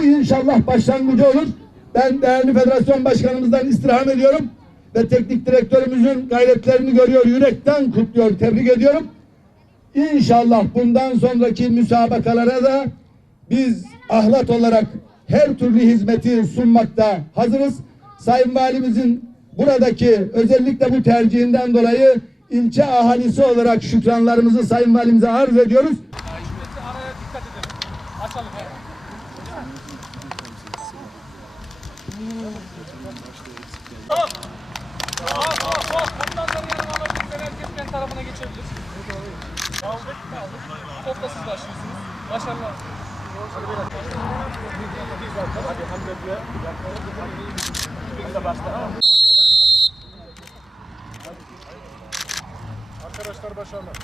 Bu inşallah başlangıcı olur. Ben değerli federasyon başkanımızdan istirham ediyorum ve teknik direktörümüzün gayretlerini görüyor, yürekten kutluyor, tebrik ediyorum. İnşallah bundan sonraki müsabakalara da biz Ahlat olarak her türlü hizmeti sunmakta hazırız. Sayın Valimizin buradaki özellikle bu tercihinden dolayı ilçe ahalisi olarak şükranlarımızı Sayın Valimize arz ediyoruz. Araya dikkat edelim. Açalım. Tamam. Ondan sonra yanıma alabilirsen herkes kendi tarafına geçebilir. Topla siz başlıyorsunuz. Başarılar. Arkadaşlar başarılar.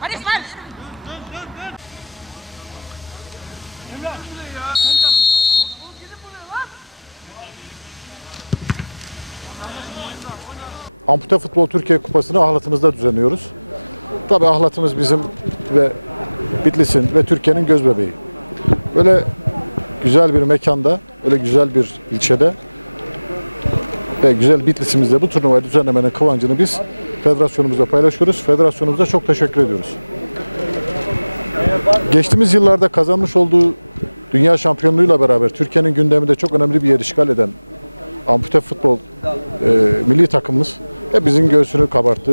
Hadi İsmail. Ampute Futbol Türkiye Kupası'nı Ahlat'ımızda düzenliyoruz. Tabii Ahlat'ımız bizim ve Bitlis'in ve Türkiye'nin gözbebeği. Böyle güzel bir mekanda, öyle güzel bir ilçede ve güzel Bitlis'imizde bu turnuvayı düzenlemenin kıvancını biz federasyonumuzla paylaşıyoruz. Federasyonumuza çok teşekkür ediyoruz. Geçtiğimiz yıllarda kazanmış olduğu dünya şampiyonluğuyla beraber Türkiye'nin gündeminde çok önemli bir yer işgal eden Ampute Futbol milli takımımız hepimizin göğsünü kabarttı.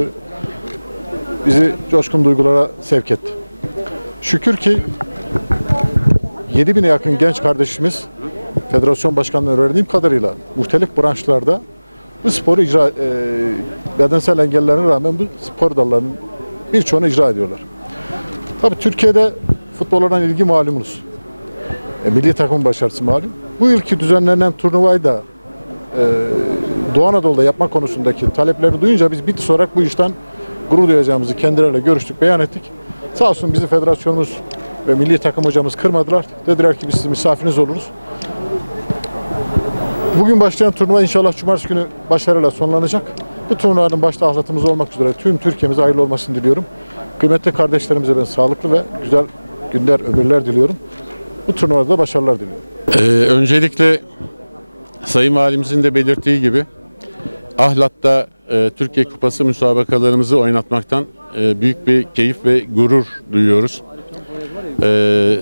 Bizi coşkun duygulara sevk etti. Şükür ki 7.000'e yakın genç kardeşimiz federasyon başkanlığından öğrendiğim kadarıyla muhtelif branşlarda bu sporu bedensel engellerine rağmen bu spor dallarının birçoğunu icra ediyorlar. Tabii Türkiye'de futbola olan ilgi malumunuz. Milli takımın başarısı malum. Bu yılki düzenlenen turnuvayı da Doğu Anadolu'da yapma konusundaki taleplerini duyunca biz Bitlis olarak bu işten gurur duyacağımızı kendileriyle görüştük, beyan ettik. Sağ olsun bizi federasyonumuz ve milli takım hocamız kırmadılar. Dediler ki biz sizin misafiriniz oluruz. Bugün başlayan turnuva inşallah cumartesi günü başarıyla sonlanacak. Bu turnuvanın başta Ahlat'ımız olmak üzere tüm Türkiye'mize hayırlı olmasını diliyorum. Kıymetli kardeşlerimize ben sağlıklı ve güzel günler, ömürler diliyorum. Bu turnuvada da başarılar diliyorum. Öncelikle Sayın Valimizin de belirttiği gibi Ahlat'ta Türkiye Kupası müsabakalarımızı oynatmaktan büyük bir keyif ve gurur duyuyoruz.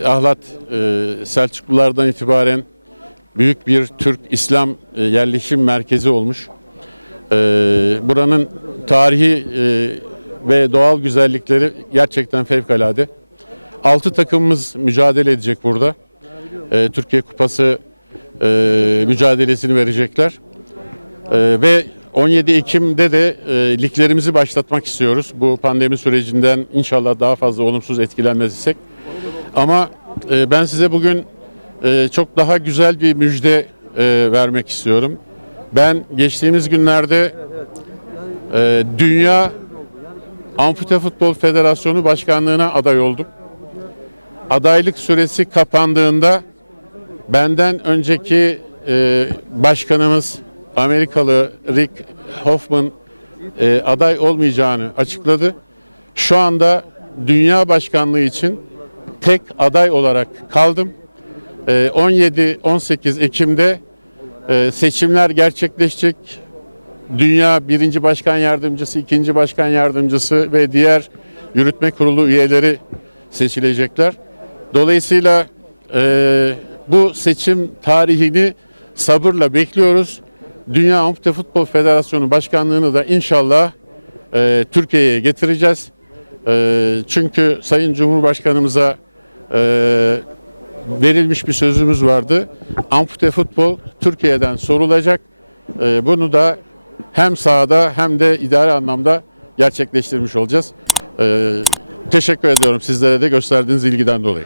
Ahlat Selçuklulardan itibaren büyük bir Türk İslam yerleşim merkezi olmuş. Buranın tarihi ve doğal güzellikleri gerçekten fevkalade. 6 takımımız mücadele edecek burada. Türkiye Kupası mücadelesini verecekler. Ve 17 Ekim'de de liglerimizi başlatmak istiyoruz. Bu pandemi sürecinden inşallah daha fazla olumsuz etkilenmezsek. Ama ben size bugün çok daha güzel bir müjde vermek istiyorum. Ben geçtiğimiz günlerde Dünya Ampute Futbol Federasyonu Başkanlığı'na aday oldum. Adaylık süresi kapandığında benden önceki başkanımız Amerikalı Rick Hoffman aday olmayacağını açıkladı. Şu anda dünya başkanlığı için tek aday olarak kaldım. 17-18 Ekim'de seçimler gerçekleşecek. Dünya 1. Başkan Yardımcısı, 2. Başkan Yardımcısı ve diğer yürütme kurulu üyeleri seçilecekler. Dolayısıyla bu seçim tarihini sabırla bekliyoruz. Dünya Ampute Futbol Federasyonu Başkanlığı'nı da inşallah Türkiye'ye getireceğiz. Çünkü Sayın Cumhurbaşkanımıza verilmiş bir sözümüz vardı. Ampute futbol Türkiye'den sorulacak. Bunu da hem sahada hem de idari anlamda gerçekleştirmiş olacağız. Teşekkür ediyorum sizlere de gösterdiğiniz ilgiden dolayı.